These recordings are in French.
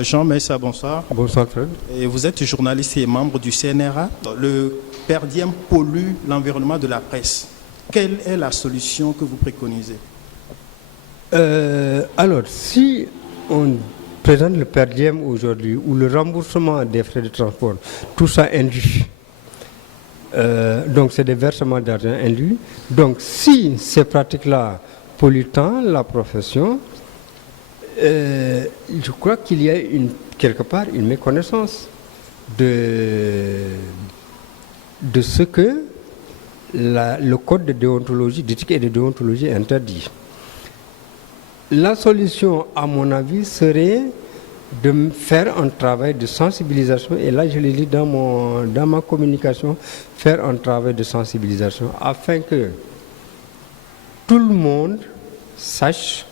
Jean Messa, bonsoir. Bonsoir Fred. Et vous êtes journaliste et membre du CNRA. Le per diem pollue l'environnement de la presse. Quelle est la solution que vous préconisez? Alors, si on présente le per diem aujourd'hui ou le remboursement des frais de transport, tout ça induit. Donc, c'est des versements d'argent induits. Donc, si ces pratiques-là polluent tant la profession, je crois qu'il y a quelque part une méconnaissance de ce que le code de déontologie, d'éthique et de déontologie interdit. La solution, à mon avis, serait de faire un travail de sensibilisation, et là je l'ai dit dans ma communication, faire un travail de sensibilisation afin que tout le monde sache,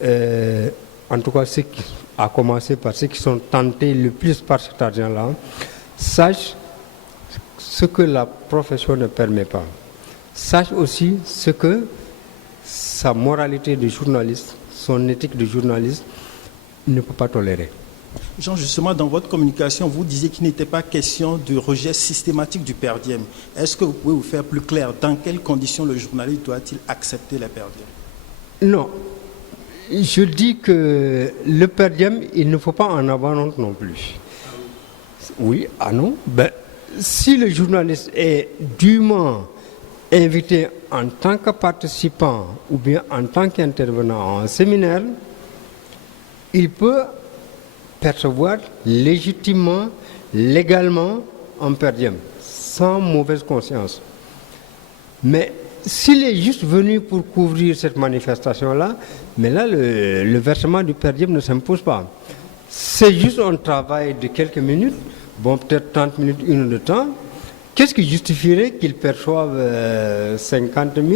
en tout cas à commencer par ceux qui sont tentés le plus par cet argent-là, sache ce que la profession ne permet pas. Sache aussi ce que sa moralité de journaliste, son éthique de journaliste ne peut pas tolérer. Jean, justement, dans votre communication, vous disiez qu'il n'était pas question de rejet systématique du per diem. Est-ce que vous pouvez vous faire plus clair? Dans quelles conditions le journaliste doit-il accepter les per diem? Non. Je dis que le per diem, il ne faut pas en avoir honte non plus. Oui, ah non. Si le journaliste est dûment invité en tant que participant ou bien en tant qu'intervenant à un séminaire, il peut percevoir légitimement, légalement un per diem, sans mauvaise conscience. Mais s'il est juste venu pour couvrir cette manifestation-là, mais là, le versement du per diem ne s'impose pas. C'est juste un travail de quelques minutes, bon, peut-être 30 minutes, une heure de temps. Qu'est-ce qui justifierait qu'ils perçoivent 50 000?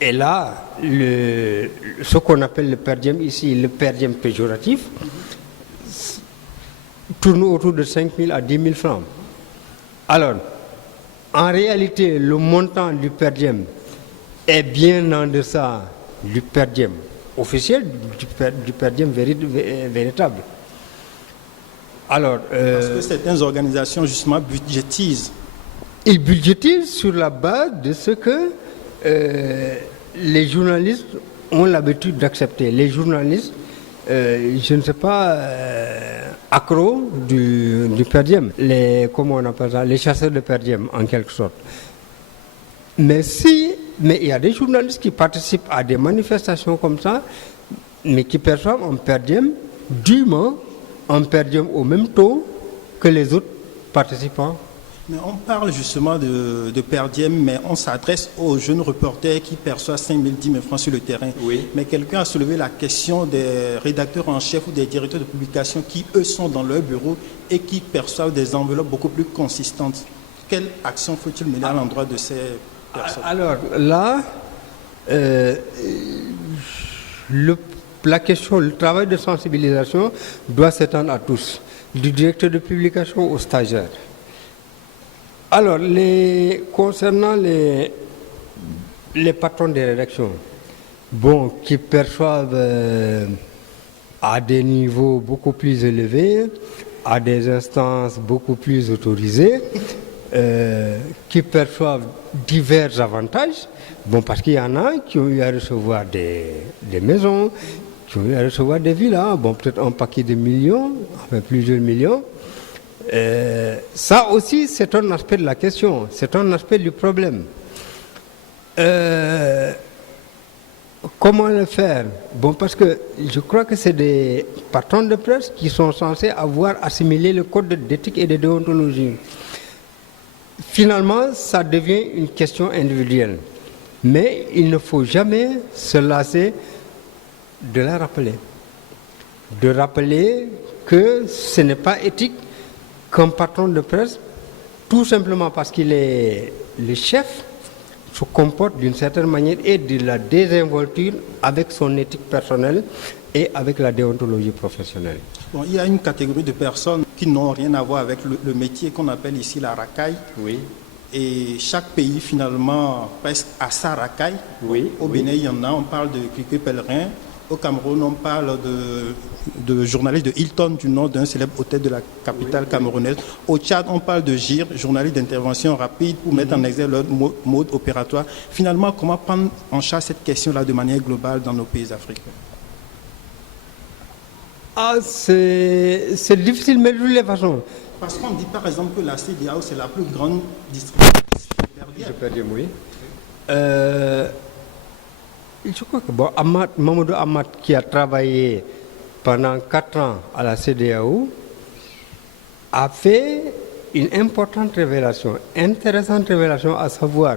Et là, ce qu'on appelle le per diem ici, le per diem péjoratif, tourne autour de 5 000 à 10 000 francs. Alors, en réalité, le montant du per diem est bien en deçà du per diem officiel, du per diem véritable. Alors, parce que certaines organisations, justement, budgétisent. Ils budgétisent sur la base de ce que les journalistes ont l'habitude d'accepter. Les journalistes, je ne sais pas, accros du per diem, comment on appelle ça, les chasseurs de per diem en quelque sorte. Mais il y a des journalistes qui participent à des manifestations comme ça, mais qui perçoivent un per diem dûment, un per diem au même taux que les autres participants. Mais on parle justement de per diem, mais on s'adresse aux jeunes reporters qui perçoivent 5 000, 10 000 francs sur le terrain. Oui. Mais quelqu'un a soulevé la question des rédacteurs en chef ou des directeurs de publication qui, eux, sont dans leur bureau et qui perçoivent des enveloppes beaucoup plus consistantes. Quelle action faut-il mener à l'endroit de ces personnes? Alors là, la question, le travail de sensibilisation doit s'étendre à tous, du directeur de publication aux stagiaires. Alors, concernant les patrons des rédactions, qui perçoivent à des niveaux beaucoup plus élevés, à des instances beaucoup plus autorisées, qui perçoivent divers avantages, parce qu'il y en a qui ont eu à recevoir des maisons, qui ont eu à recevoir des villas, peut-être un paquet de millions, enfin plusieurs millions. Ça aussi, c'est un aspect de la question, c'est un aspect du problème. Comment le faire? Parce que je crois que c'est des patrons de presse qui sont censés avoir assimilé le code d'éthique et de déontologie. Finalement, ça devient une question individuelle. Mais il ne faut jamais se lasser de la rappeler. De rappeler que ce n'est pas éthique qu'un patron de presse, tout simplement parce qu'il est le chef, se comporte d'une certaine manière et de la désinvolture avec son éthique personnelle et avec la déontologie professionnelle. Il y a une catégorie de personnes qui n'ont rien à voir avec le métier qu'on appelle ici la racaille. Oui. Et chaque pays, finalement, presque à sa racaille. Oui. Au Bénin, il y en a, on parle de cliquet pèlerin. Au Cameroun, on parle de journaliste de Hilton, du nom d'un célèbre hôtel de la capitale camerounaise. Au Tchad, on parle de GIR, journaliste d'intervention rapide pour mettre en exergue leur mode opératoire. Finalement, comment prendre en charge cette question-là de manière globale dans nos pays africains? Ah, c'est difficile, mais de toutes les façons. Parce qu'on dit par exemple que la CEDEAO, c'est la plus grande distributrice Je peux dire oui. Je crois que Mamadou Ahmad, qui a travaillé pendant 4 ans à la CEDEAO, a fait une importante révélation, intéressante révélation, à savoir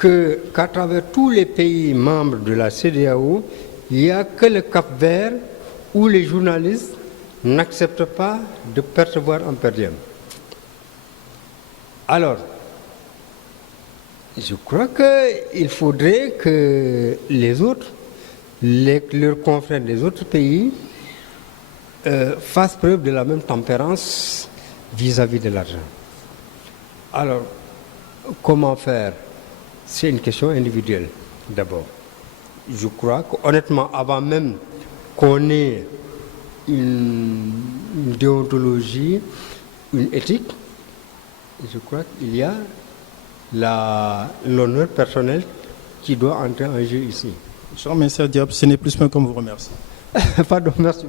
qu'à travers tous les pays membres de la CEDEAO, il n'y a que le Cap-Vert où les journalistes n'acceptent pas de percevoir un per diem. Alors, je crois qu'il faudrait que les autres, leurs confrères des autres pays, fassent preuve de la même tempérance vis-à-vis de l'argent. Alors, comment faire? C'est une question individuelle, d'abord. Je crois qu'honnêtement, avant même qu'on ait une déontologie, une éthique, je crois qu'il y a l'honneur personnel qui doit entrer en jeu ici. Jean-Michel Diop, ce n'est plus qu'un comme vous remercie. Pardon, merci.